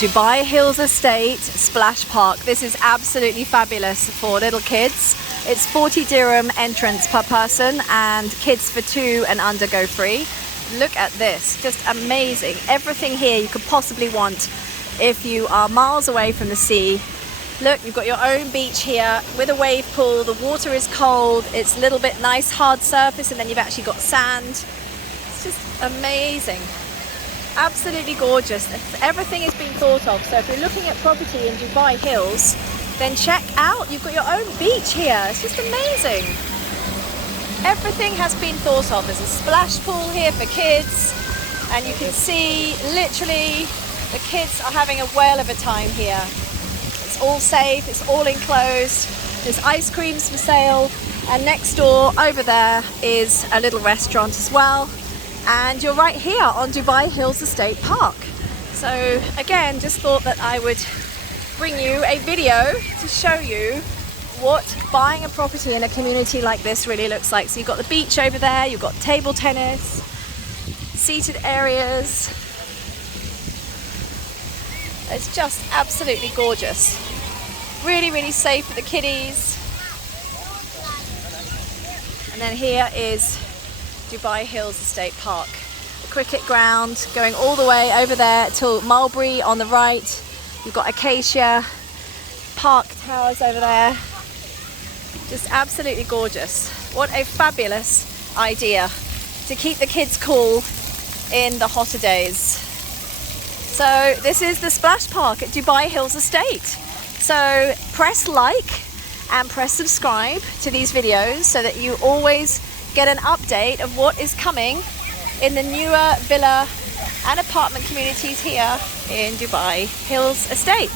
Dubai Hills Estate Splash Park. This is absolutely fabulous for little kids. It's 40 dirham entrance per person, and kids for 2 and under go free. Look at this, just amazing. Everything here you could possibly want if you are miles away from the sea. Look, you've got your own beach here with a wave pool. The water is cold. It's a little bit nice hard surface, and then you've actually got sand. It's just amazing. Absolutely gorgeous. Everything has been thought of. So if you're looking at property in Dubai Hills, then check out, you've got your own beach here. It's just amazing. Everything has been thought of. There's a splash pool here for kids, and you can see literally the kids are having a whale of a time here. It's all safe, it's all enclosed. There's ice creams for sale, and next door over there is a little restaurant as well. And you're right here on Dubai Hills Estate Park. So again, just thought that I would bring you a video to show you what buying a property in a community like this really looks like. So you've got the beach over there, you've got table tennis, seated areas. It's just absolutely gorgeous. Really, really safe for the kiddies. And then here is Dubai Hills Estate Park. The cricket ground going all the way over there to Mulberry on the right. You've got Acacia, Park Towers over there. Just absolutely gorgeous. What a fabulous idea to keep the kids cool in the hotter days. So this is the Splash Park at Dubai Hills Estate. So press like and press subscribe to these videos so that you always get an update of what is coming in the newer villa and apartment communities here in Dubai Hills Estate.